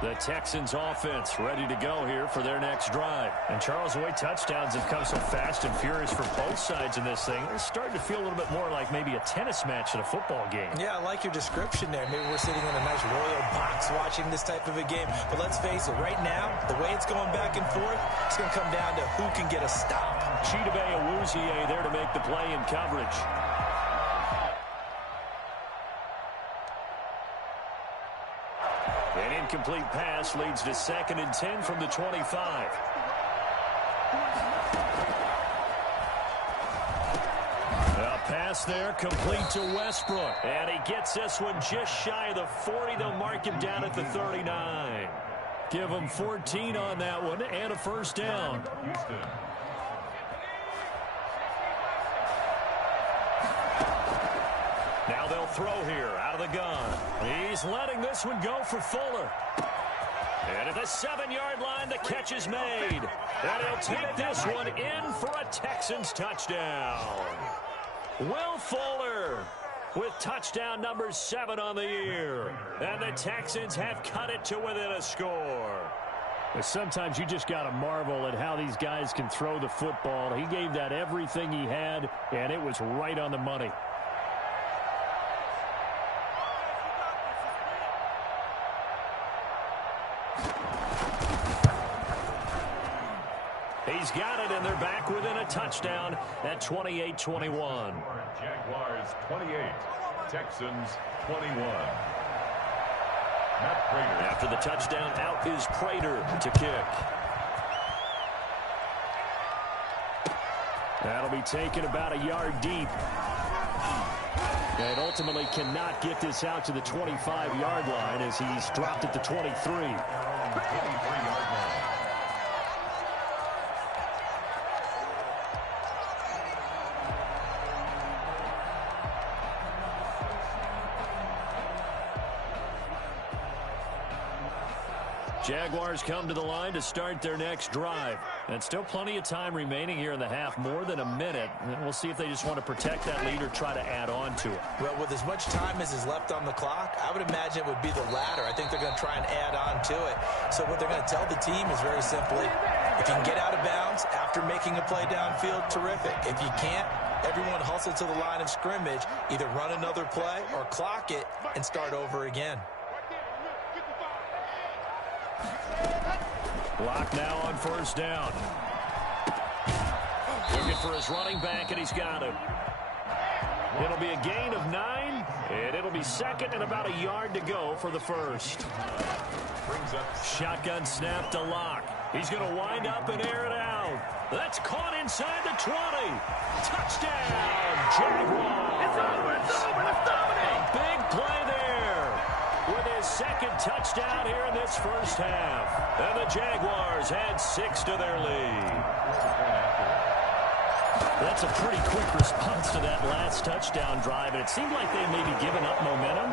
The Texans offense ready to go here for their next drive. And Charles, the way touchdowns have come so fast and furious for both sides in this thing, it's starting to feel a little bit more like maybe a tennis match at a football game. Yeah, I like your description there. Maybe we're sitting in a nice royal box watching this type of a game. But let's face it, right now, the way it's going back and forth, it's going to come down to who can get a stop. Chidobe Awuzie there to make the play in coverage. An incomplete pass leads to 2nd and 10 from the 25. A pass there complete to Westbrook. And he gets this one just shy of the 40. They'll mark him down at the 39. Give him 14 on that one and a first down. Now they'll throw here out of the gun. He's letting this one go for Fuller. And at the 7-yard line, the catch is made. And he'll take this one in for a Texans touchdown. Will Fuller with touchdown number 7 on the year. And the Texans have cut it to within a score. But sometimes you just got to marvel at how these guys can throw the football. He gave that everything he had, and it was right on the money. He's got it, and they're back within a touchdown at 28-21. Jaguars 28, Texans 21. Matt Prater. After the touchdown, out is Prater to kick. That'll be taken about a yard deep. And ultimately cannot get this out to the 25-yard line as he's dropped at the 23. 23-yard line. Jaguars come to the line to start their next drive. And still plenty of time remaining here in the half, more than a minute. And we'll see if they just want to protect that lead or try to add on to it. Well, with as much time as is left on the clock, I would imagine it would be the latter. I think they're going to try and add on to it. So what they're going to tell the team is very simply, if you can get out of bounds after making a play downfield, terrific. If you can't, everyone hustle to the line of scrimmage, either run another play or clock it and start over again. Lock now on first down. Looking for his running back, and he's got him. It'll be a gain of 9, and it'll be 2nd and about a yard to go for the first. Shotgun snap to Lock. He's going to wind up and air it out. That's caught inside the 20. Touchdown, Jaguars. It's over, let's dominate. A big play there with his 2nd touchdown here in this first half. And the Jaguars add 6 to their lead. That's a pretty quick response to that last touchdown drive, and it seemed like they may be giving up momentum.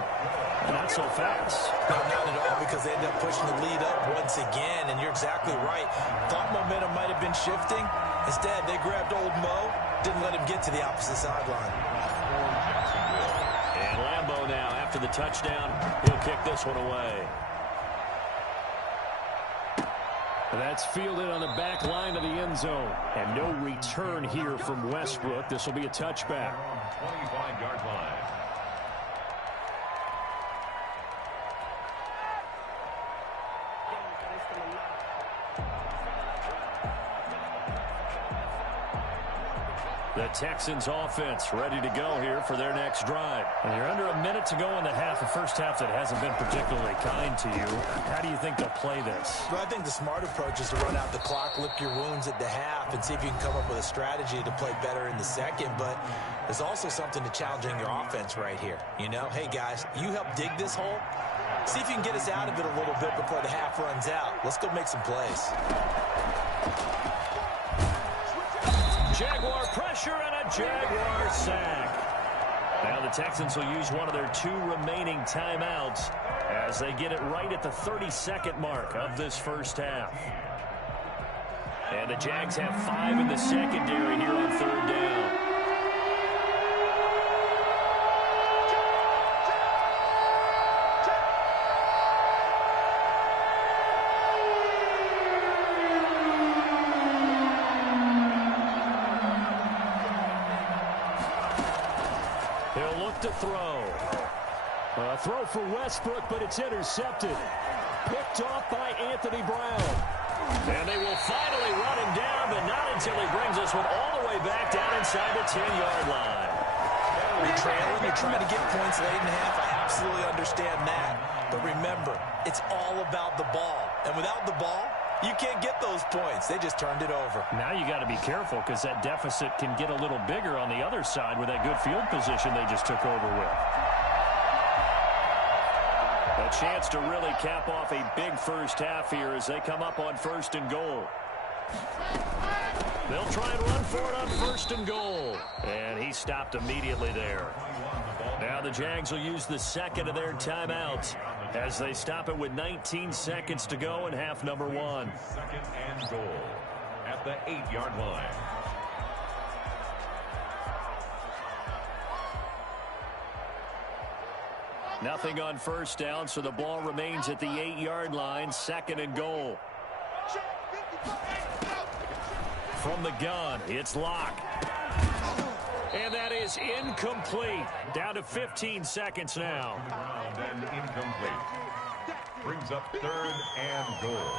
Not so fast. No, not at all, because they end up pushing the lead up once again, and you're exactly right. Thought momentum might have been shifting. Instead, they grabbed old Mo, didn't let him get to the opposite sideline. And Lambeau now, after the touchdown, he'll kick this one away. That's fielded on the back line of the end zone. And no return here from Westbrook. This will be a touchback. 25-yard line. The Texans offense ready to go here for their next drive. And you're under a minute to go in the half, a first half that hasn't been particularly kind to you. How do you think they'll play this? Well, I think the smart approach is to run out the clock, lick your wounds at the half, and see if you can come up with a strategy to play better in the second. But there's also something to challenging your offense right here. You know, hey, guys, you help dig this hole. See if you can get us out of it a little bit before the half runs out. Let's go make some plays. Jaguar pressure and a Jaguar sack. Now the Texans will use one of their 2 remaining timeouts as they get it right at the 32nd mark of this first half. And the Jags have 5 in the secondary here on 3rd down. throw. A throw for Westbrook, but it's intercepted. Picked off by Anthony Brown. And they will finally run him down, but not until he brings this one all the way back down inside the 10-yard line. You're trailing, you're trying to get points late in the half. I absolutely understand that. But remember, it's all about the ball. And without the ball, you can't get those points. They just turned it over. Now you got to be careful because that deficit can get a little bigger on the other side with that good field position they just took over with. A chance to really cap off a big first half here as they come up on 1st and goal. They'll try and run for it on 1st and goal. And he stopped immediately there. Now the Jags will use the second of their timeouts as they stop it with 19 seconds to go in half number 1. 2nd and goal at the 8-yard line. Nothing on 1st down, so the ball remains at the 8-yard line. 2nd and goal. From the gun, it's Locke. And that is incomplete. Down to 15 seconds now. And incomplete. Brings up 3rd and goal.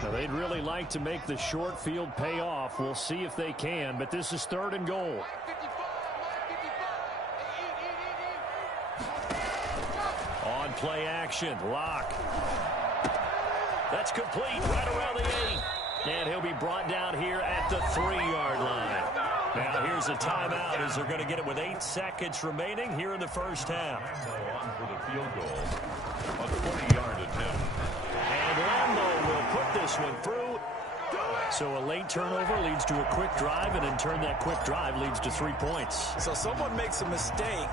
Now they'd really like to make the short field pay off. We'll see if they can, but this is 3rd and goal. On play action, Locke. That's complete right around the 8. And he'll be brought down here at the 3-yard line. Now here's a timeout as they're going to get it with 8 seconds remaining here in the first half. On for the field goal. A 20-yard attempt. And Lambo will put this one through. So a late turnover leads to a quick drive, and in turn that quick drive leads to 3 points. So someone makes a mistake,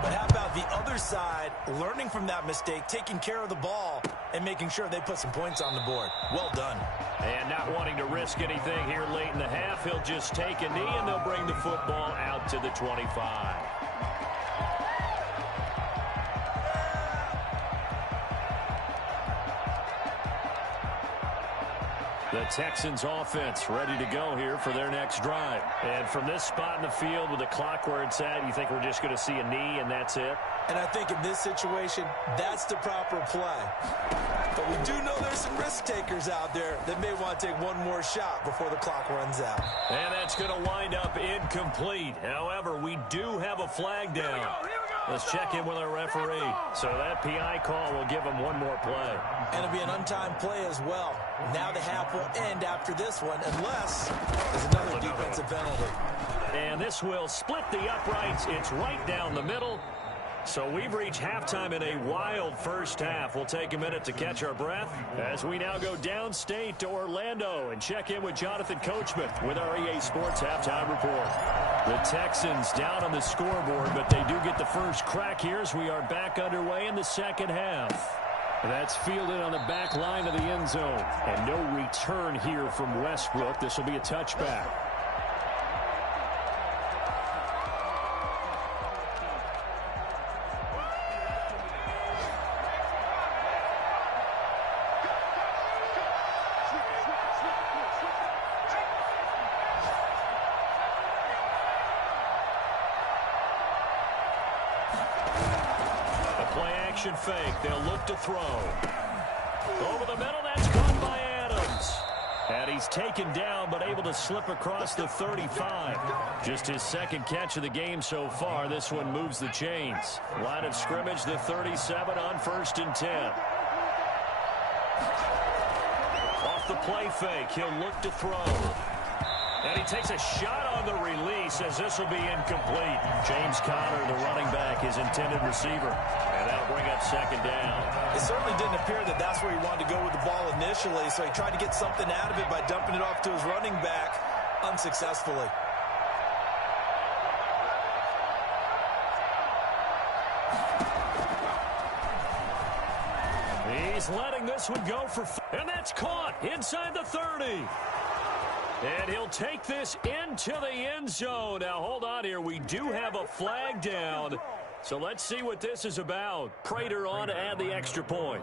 but how about the other side learning from that mistake, taking care of the ball, and making sure they put some points on the board? Well done. And not wanting to risk anything here late in the half, he'll just take a knee, and they'll bring the football out to the 25. The Texans offense ready to go here for their next drive. And from this spot in the field with the clock where it's at, you think we're just going to see a knee and that's it? And I think in this situation, that's the proper play. But we do know there's some risk takers out there that may want to take one more shot before the clock runs out. And that's going to wind up incomplete. However, we do have a flag down. Let's check in with our referee. So that PI call will give him one more play. And it'll be an untimed play as well. Now the half will end after this one unless there's another defensive penalty. And this will split the uprights. It's right down the middle. So we've reached halftime in a wild first half. We'll take a minute to catch our breath as we now go downstate to Orlando and check in with Jonathan Coachman with our EA Sports Halftime Report. The Texans down on the scoreboard, but they do get the first crack here as we are back underway in the second half. That's fielded on the back line of the end zone. And no return here from Westbrook. This will be a touchback. Fake. They'll look to throw. Over the middle, that's caught by Adams. And he's taken down, but able to slip across the 35. Just his second catch of the game so far. This one moves the chains. Line of scrimmage, the 37 on 1st and 10. Off the play fake, he'll look to throw. And he takes a shot on the release as this will be incomplete. James Conner, the running back, his intended receiver. And that'll bring up second down. It certainly didn't appear that that's where he wanted to go with the ball initially, so he tried to get something out of it by dumping it off to his running back unsuccessfully. He's letting this one go for... And that's caught inside the 30. And he'll take this into the end zone. Now, hold on here. We do have a flag down. So let's see what this is about. Prater on to add the extra point.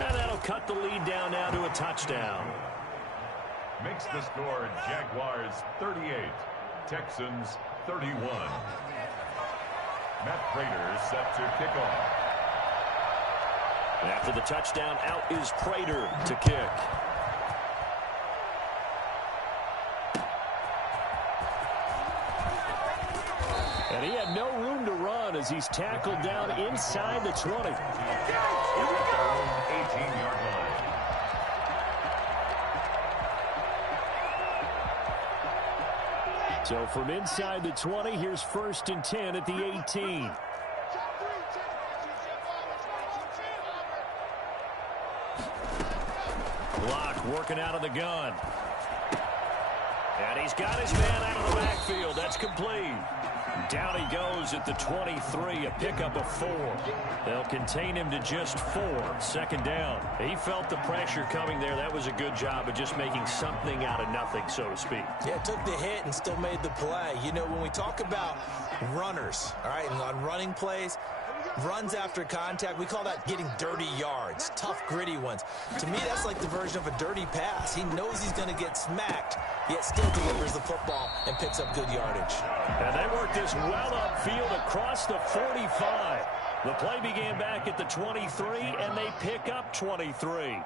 And that'll cut the lead down now to a touchdown. Makes the score Jaguars 38, Texans 31. Matt Prater set to kick off. After the touchdown, out is Prater to kick. And he had no room to run as he's tackled down inside the 20. 18-yard line. So from inside the 20, here's 1st and 10 at the 18. Block working out of the gun. And he's got his man out of the backfield. That's complete. Down he goes at the 23, a pickup of 4. They'll contain him to just 4. 2nd down. He felt the pressure coming there. That was a good job of just making something out of nothing, so to speak. Yeah, took the hit and still made the play. You know, when we talk about runners, all right, and on running plays, runs after contact, we call that getting dirty yards, tough, gritty ones. To me, that's like the version of a dirty pass. He knows he's going to get smacked, yet still delivers the football and picks up good yardage. And they work this well upfield across the 45. The play began back at the 23, and they pick up 23.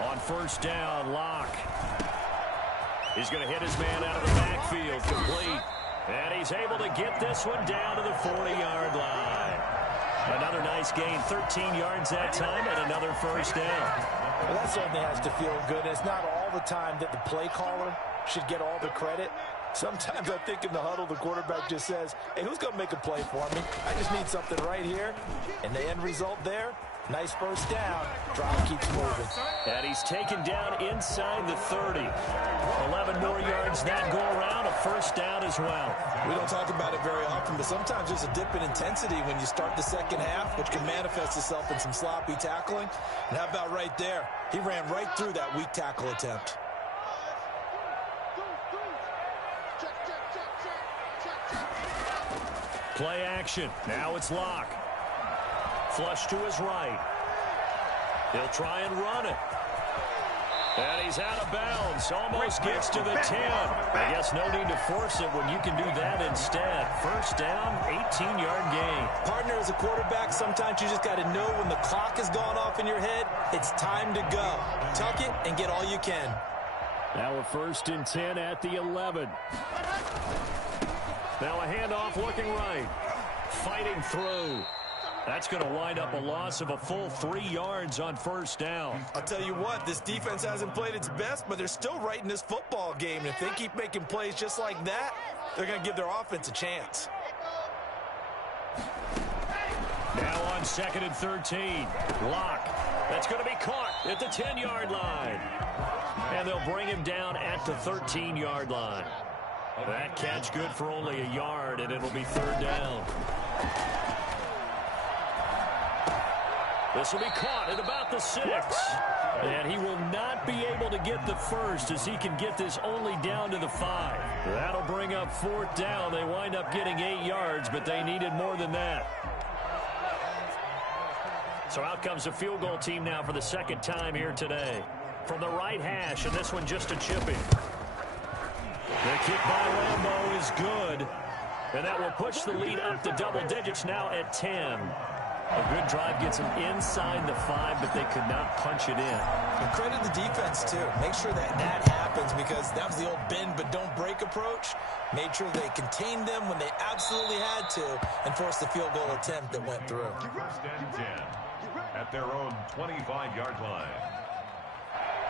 On 1st down, Locke. He's going to hit his man out of the backfield, complete. And he's able to get this one down to the 40-yard line. Another nice gain, 13 yards that time, and another 1st down. Well, that certainly has to feel good. It's not all the time that the play caller should get all the credit. Sometimes I think in the huddle, the quarterback just says, hey, who's going to make a play for me? I just need something right here. And the end result there, nice 1st down. Drive keeps moving. And he's taken down inside the 30. 11 more yards that go around, a 1st down as well. We don't talk about it very often, but sometimes there's a dip in intensity when you start the 2nd half, which can manifest itself in some sloppy tackling. And how about right there? He ran right through that weak tackle attempt. Play action. Now it's Locke. Flush to his right. He'll try and run it. And he's out of bounds. Almost gets to the 10. I guess no need to force it when you can do that instead. 1st down, 18-yard gain. Partner, as a quarterback, sometimes you just got to know when the clock has gone off in your head, it's time to go. Tuck it and get all you can. Now a 1st and 10 at the 11. Now a handoff looking right. Fighting through. That's going to wind up a loss of a full 3 yards on 1st down. I'll tell you what, this defense hasn't played its best, but they're still right in this football game. And if they keep making plays just like that, they're going to give their offense a chance. Now on 2nd and 13. Locke. That's going to be caught at the 10-yard line. And they'll bring him down at the 13-yard line. That catch good for only a yard, and it'll be 3rd down. This will be caught at about the 6. And he will not be able to get the 1st as he can get this only down to the 5. That'll bring up 4th down. They wind up getting 8 yards, but they needed more than that. So out comes a field goal team now for the 2nd time here today. From the right hash, and this one just a chipping. The kick by Lambeau is good. And that will push the lead up to double digits now at 10. A good drive gets them inside the 5, but they could not punch it in. And credit the defense, too. Make sure that happens because that was the old bend but don't break approach. Made sure they contained them when they absolutely had to and forced the field goal attempt that went through. 1st and 10 at their own 25-yard line.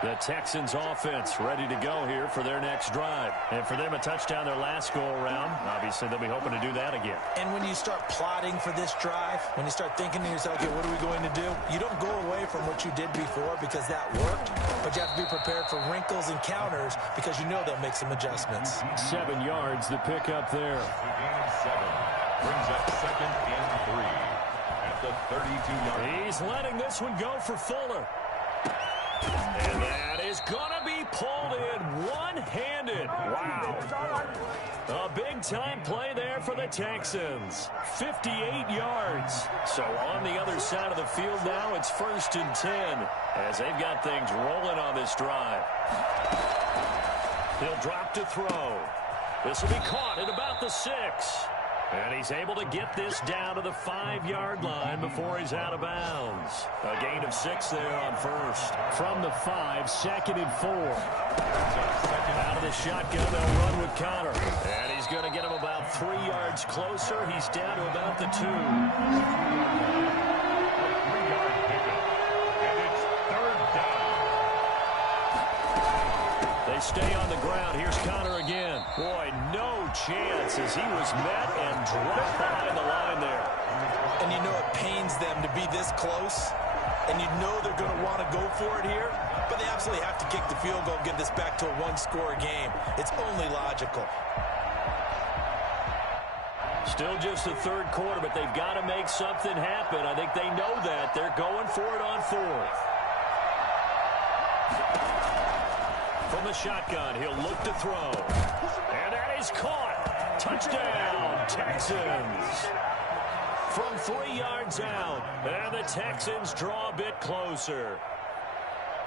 The Texans offense ready to go here for their next drive. And for them, a touchdown their last go-around. Obviously, they'll be hoping to do that again. And when you start plotting for this drive, when you start thinking to yourself, okay, what are we going to do? You don't go away from what you did before because that worked, but you have to be prepared for wrinkles and counters because you know they'll make some adjustments. 7 yards to pick up there. Gain of 7 brings up 2nd and 3 at the 32-yard line. He's letting this one go for Fuller. And that is is going to be pulled in one-handed. Wow. A big-time play there for the Texans. 58 yards. So on the other side of the field now, it's 1st and 10 as they've got things rolling on this drive. He'll drop to throw. This will be caught at about the 6. And he's able to get this down to the 5-yard line before he's out of bounds. A gain of 6 there on first. From the 5, 2nd and 4. Out of the shotgun, they'll run with Connor. And he's going to get him about 3 yards closer. He's down to about the 2. And it's 3rd down. They stay on the ground. Here's Connor again. Boy, no chance as he was met and dropped behind the line there. And you know it pains them to be this close, and you know they're going to want to go for it here, but they absolutely have to kick the field goal and get this back to a one-score game. It's only logical. Still just the 3rd quarter, but they've got to make something happen. I think they know that. They're going for it on 4th. From the shotgun, he'll look to throw. And that is caught. Touchdown, Texans. From 3 yards out, and the Texans draw a bit closer.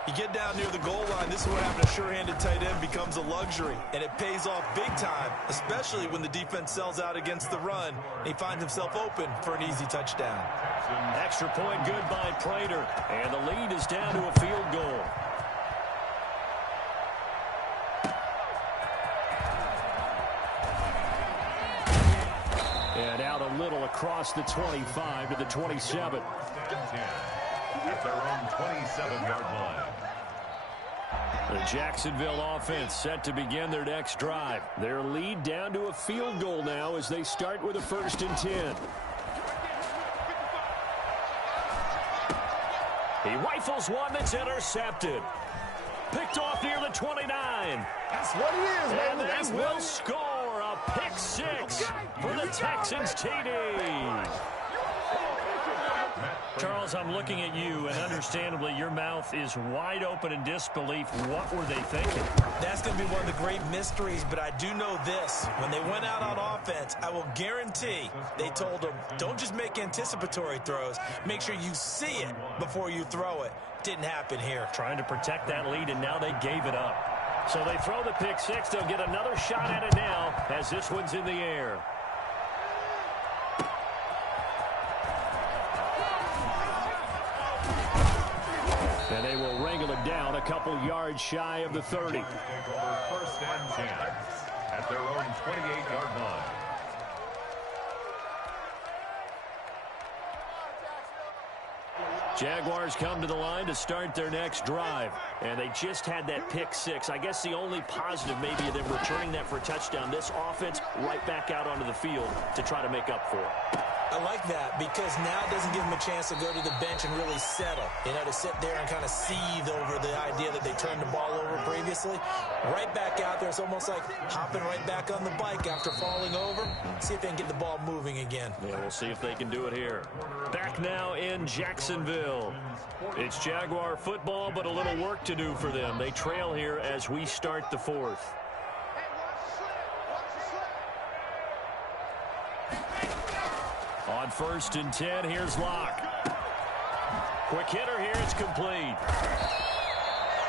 You get down near the goal line, this is what having a sure-handed tight end becomes a luxury, and it pays off big time, especially when the defense sells out against the run, and he finds himself open for an easy touchdown. Extra point good by Prater, and the lead is down to a field goal. And out a little across the 25 to the 27. At their own 27-yard line. The Jacksonville offense set to begin their next drive. Their lead down to a field goal now as they start with a 1st and 10. He rifles one that's intercepted. Picked off near the 29. That's what it is, And man. they will score a pick 6 for the Texans TD. Charles, I'm looking at you, and understandably, your mouth is wide open in disbelief. What were they thinking? That's going to be one of the great mysteries, but I do know this. When they went out on offense, I will guarantee they told them, don't just make anticipatory throws. Make sure you see it before you throw it. Didn't happen here. Trying to protect that lead, and now they gave it up. So they throw the pick 6. They'll get another shot at it now as this one's in the air. And they will wrangle it down a couple yards shy of the 30. 1st and 10 at their own 28-yard line. Jaguars come to the line to start their next drive. And they just had that pick 6. I guess the only positive maybe of them returning that for a touchdown. This offense right back out onto the field to try to make up for it. I like that because now it doesn't give them a chance to go to the bench and really settle. You know, to sit there and kind of seethe over the idea that they turned the ball over previously. Right back out there, it's almost like hopping right back on the bike after falling over. See if they can get the ball moving again. Yeah, we'll see if they can do it here. Back now in Jacksonville. It's Jaguar football, but a little work to do for them. They trail here as we start the 4th. On 1st and 10, here's Locke. Quick hitter here, it's complete.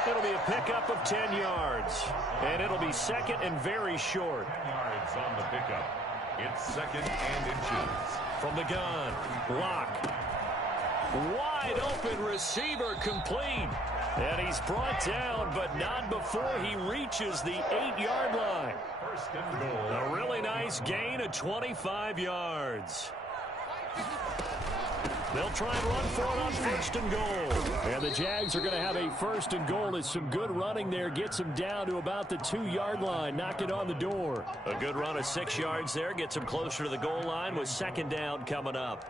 It'll be a pickup of 10 yards. And it'll be 2nd and very short. Yards on the pickup. It's 2nd and inches. From the gun, Locke. Wide open receiver complete. And he's brought down, but not before he reaches the 8-yard line. 1st and goal. A really nice gain of 25 yards. They'll try and run for it on 1st and goal. And the Jags are going to have a 1st and goal as some good running there gets them down to about the 2-yard line, knocking on the door. A good run of 6 yards there gets them closer to the goal line with 2nd down coming up.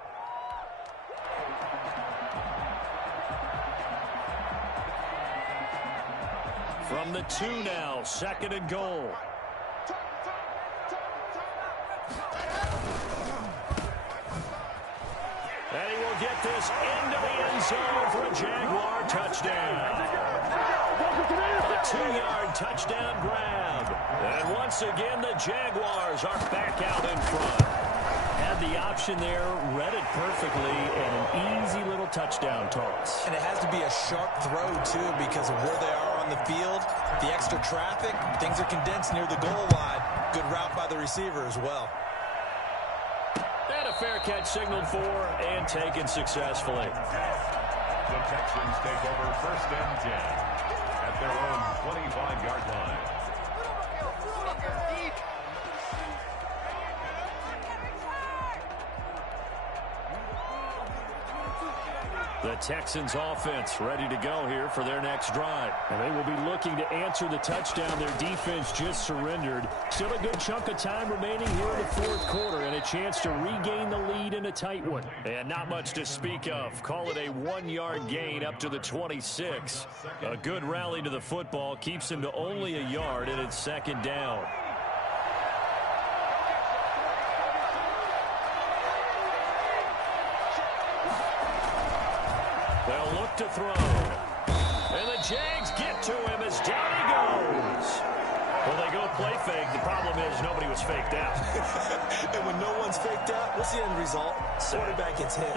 From the 2 now, 2nd and goal. And he will get this into the end zone for a Jaguar touchdown. A 2-yard touchdown grab. And once again, the Jaguars are back out in front. Had the option there, read it perfectly, and an easy little touchdown toss. And it has to be a sharp throw, too, because of where they are on the field. The extra traffic, things are condensed near the goal line. Good route by the receiver as well. And a fair catch signaled for and taken successfully. The Texans take over 1st and 10 at their own 25-yard line. The Texans offense ready to go here for their next drive. And they will be looking to answer the touchdown their defense just surrendered. Still a good chunk of time remaining here in the 4th quarter and a chance to regain the lead in a tight one. And not much to speak of. Call it a 1-yard gain up to the 26. A good rally to the football keeps him to only a yard, and it's 2nd down. They'll look to throw. And the Jags get to him as down he goes. Well, they go play fake. The problem is nobody was faked out. And when no one's faked out, what's the end result? Quarterback gets hit.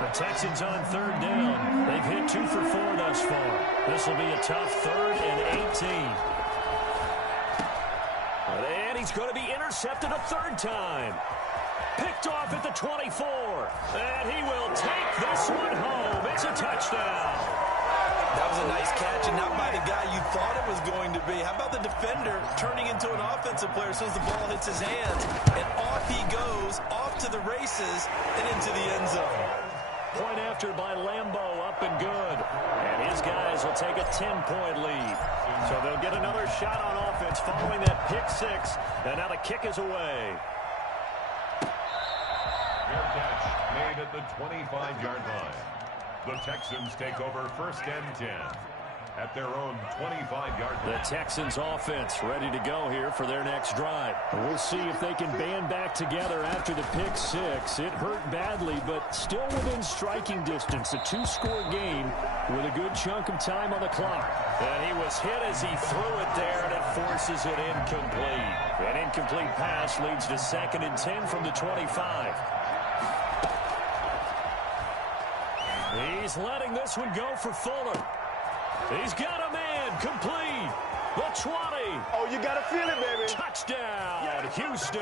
The Texans on 3rd down. They've hit 2 for 4 thus far. This will be a tough 3rd and 18. And he's going to be intercepted a 3rd time. Picked off at the 24. And he will take this one home. It's a touchdown. That was a nice catch, and not by the guy you thought it was going to be. How about the defender turning into an offensive player as soon as the ball hits his hands? And off he goes, off to the races, and into the end zone. Point after by Lambeau, up and good. And his guys will take a 10-point lead. So they'll get another shot on offense following that pick 6. And now the kick is away. Fair catch made at the 25-yard line. The Texans take over 1st and 10 at their own 25-yard line. The Texans offense ready to go here for their next drive. We'll see if they can band back together after the pick 6. It hurt badly, but still within striking distance. A 2-score game with a good chunk of time on the clock. And he was hit as he threw it there, and it forces it incomplete. An incomplete pass leads to 2nd and 10 from the 25. He's letting this one go for Fuller. He's got a man complete. The 20. Oh, you got to feel it, baby. Touchdown, Houston.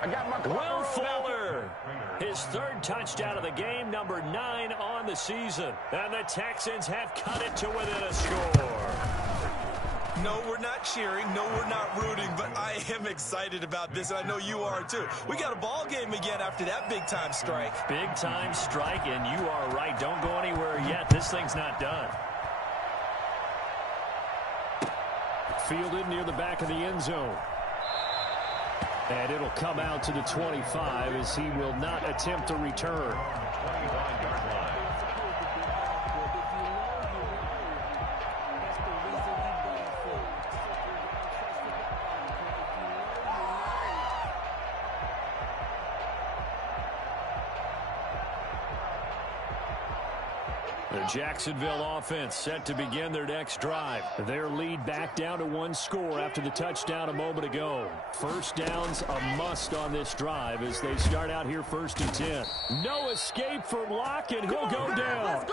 I got my Will Fuller. His 3rd touchdown of the game, number 9 on the season. And the Texans have cut it to within a score. No, we're not cheering. No, we're not rooting. But I am excited about this, and I know you are too. We got a ball game again after that big-time strike. Big-time strike, and you are right. Don't go anywhere yet. This thing's not done. Fielded near the back of the end zone. And it'll come out to the 25 as he will not attempt to return. 25-yard line. The Jacksonville offense set to begin their next drive. Their lead back down to 1 score after the touchdown a moment ago. 1st downs a must on this drive as they start out here 1st and 10. No escape for Locke, and he'll go down.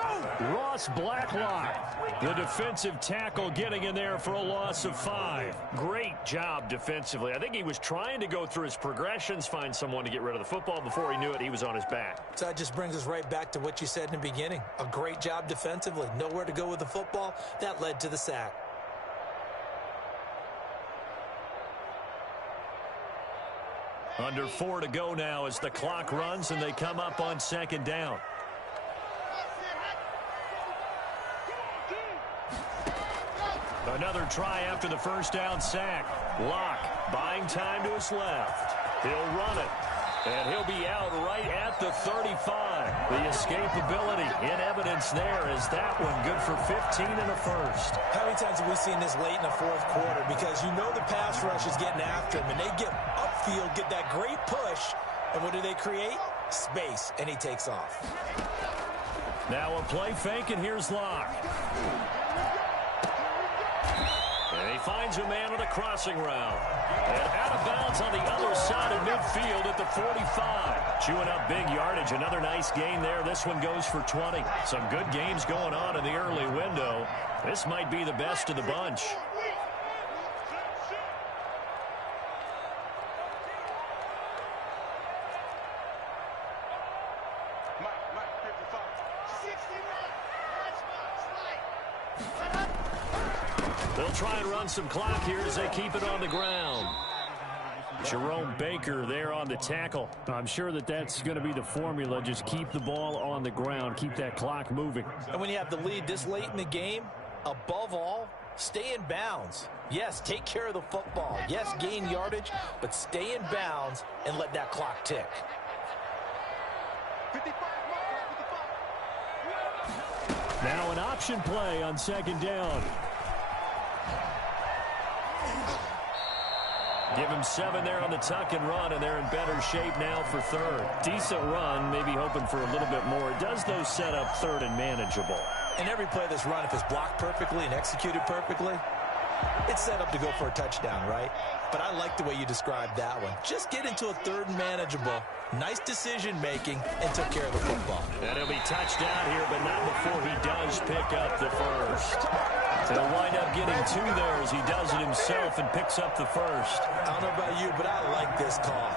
Ross Blacklock, the defensive tackle, getting in there for a loss of 5. Great job defensively. I think he was trying to go through his progressions, find someone to get rid of the football. Before he knew it, he was on his back. So that just brings us right back to what you said in the beginning. A great job defensively. Nowhere to go with the football. That led to the sack. Under 4 to go now as the clock runs and they come up on 2nd down. Another try after the 1st down sack. Locke buying time to his left. He'll run it. And he'll be out right at the 35. The escapability in evidence there as that one good for 15 in the 1st. How many times have we seen this late in the 4th quarter? Because you know the pass rush is getting after him, and they get upfield, get that great push, and what do they create? Space, and he takes off. Now a play fake, and here's Locke. And he finds a man on a crossing route. And out of bounds on the other side of midfield at the 45. Chewing up big yardage. Another nice gain there. This one goes for 20. Some good games going on in the early window. This might be the best of the bunch. They'll try and run some clock here as they keep it on the ground. Jerome Baker there on the tackle. I'm sure that's going to be the formula. Just keep the ball on the ground. Keep that clock moving. And when you have the lead this late in the game, above all, stay in bounds. Yes, take care of the football. Yes, gain yardage, but stay in bounds and let that clock tick. Now an option play on second down. Give him 7 there on the tuck and run, and they're in better shape now for third. Decent run, maybe hoping for a little bit more. It does, though, set up third and manageable. And every play that's run, if it's blocked perfectly and executed perfectly, it's set up to go for a touchdown, right? But I like the way you described that one. Just get into a third and manageable, nice decision-making, and took care of the football. And he'll be touched down here, but not before he does pick up the first. He'll wind up getting 2 there as he does it himself and picks up the first. I don't know about you, but I like this call.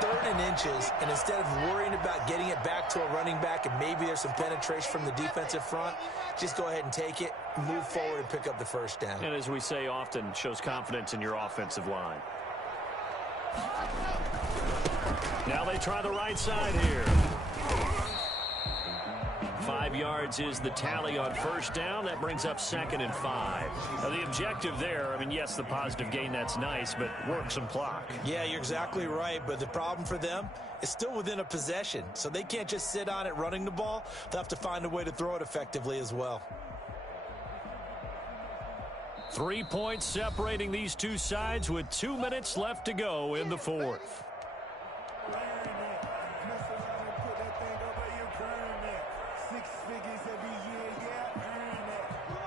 3rd and inches, and instead of worrying about getting it back to a running back and maybe there's some penetration from the defensive front, just go ahead and take it, move forward, and pick up the first down. And as we say often, shows confidence in your offensive line. Now they try the right side here. 5 yards is the tally on first down. That brings up 2nd and 5. Now the objective there, I mean, yes, the positive gain, that's nice, but work some clock. Yeah, you're exactly right, but the problem for them is still within a possession, so they can't just sit on it running the ball. They'll have to find a way to throw it effectively as well. 3 points separating these two sides with 2 minutes left to go in the fourth.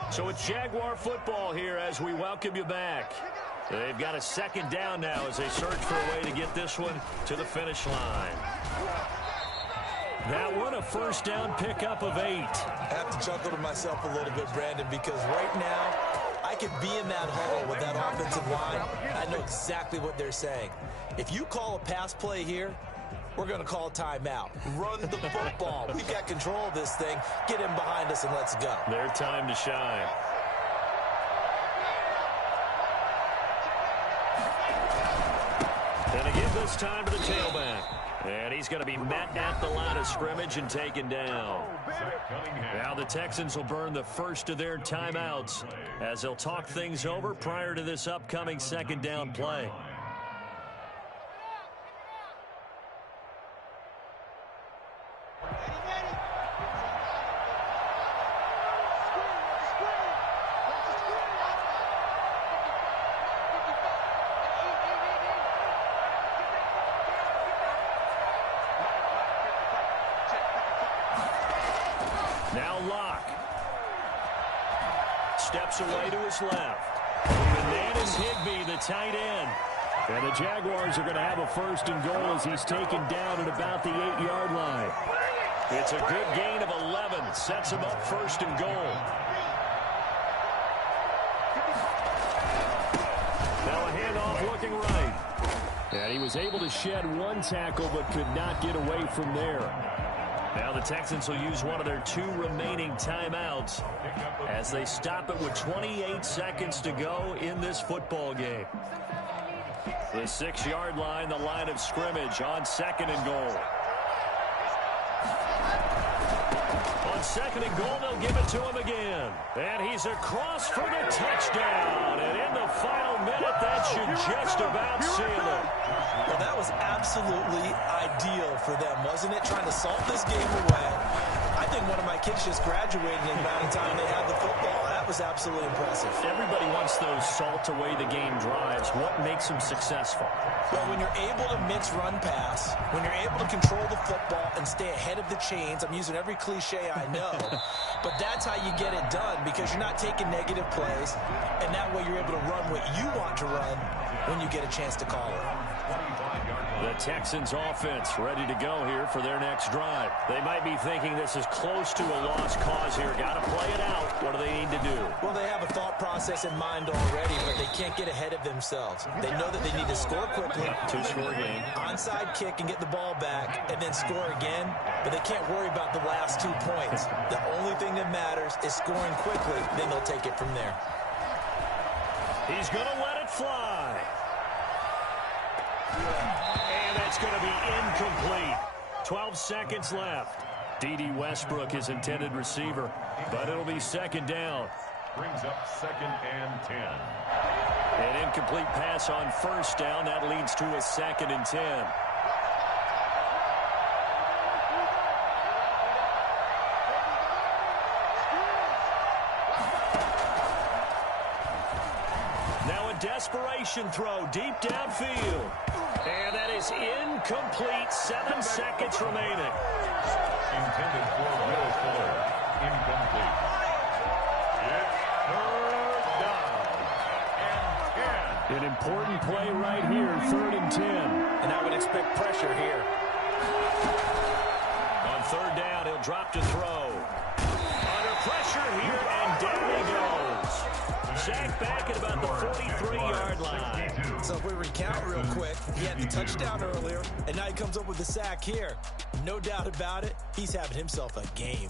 So it's Jaguar football here as we welcome you back. They've got a 2nd down now as they search for a way to get this one to the finish line. That one a first down pickup of 8. I have to chuckle to myself a little bit, Brandon, because right now I could be in that huddle with that offensive line. I know exactly what they're saying. If you call a pass play here, we're going to call a timeout. Run the football. We've got control of this thing. Get him behind us and let's go. Their time to shine. And again this time to the tailback. And he's going to be met at the line of scrimmage and taken down. Now the Texans will burn the first of their timeouts as they'll talk things over prior to this upcoming 2nd down play. Now Locke steps away to his left. Bananas Higbee, the tight end. And the Jaguars are going to have a 1st and goal as he's taken down at about the 8-yard line. It's a good gain of 11. Sets him up 1st and goal. Now a handoff looking right. And he was able to shed 1 tackle but could not get away from there. Now the Texans will use one of their 2 remaining timeouts as they stop it with 28 seconds to go in this football game. The 6-yard line, the line of scrimmage on 2nd and goal. On 2nd and goal, they'll give it to him again. And he's across for the touchdown. And in the final minute, that should just about seal it. Well, that was absolutely ideal for them, wasn't it? Trying to salt this game away. I think one one of my kids just graduated in the amount of time they had the football. That was absolutely impressive. Everybody wants those salt-away-the-game drives. What makes them successful? Well, when you're able to mix run pass, when you're able to control the football and stay ahead of the chains, I'm using every cliche I know, but that's how you get it done because you're not taking negative plays, and that way you're able to run what you want to run when you get a chance to call it. The Texans offense ready to go here for their next drive. They might be thinking this is close to a lost cause here. Got to play it out. What do they need to do? Well, they have a thought process in mind already, but they can't get ahead of themselves. They know that they need to score quickly. Two-score game. Onside kick and get the ball back and then score again, but they can't worry about the last 2 points. The only thing that matters is scoring quickly, then they'll take it from there. He's going to let it fly. And that's going to be incomplete. 12 seconds left. D.D. Westbrook is intended receiver, but it'll be second down. Brings up 2nd and 10. An incomplete pass on first down. That leads to a 2nd and 10. Now a desperation throw deep downfield. And that is incomplete. 7 seconds remaining. Intended for Will Fuller. Incomplete. It's 3rd down and 10. An important play right here, 3rd and 10. And I would expect pressure here. On 3rd down, he'll drop to throw. Under pressure here, and down he goes. Sacked back at about the 43-yard line. So if we recount real quick, he had the touchdown earlier, and now he comes up with the sack here. No doubt about it, he's having himself a game.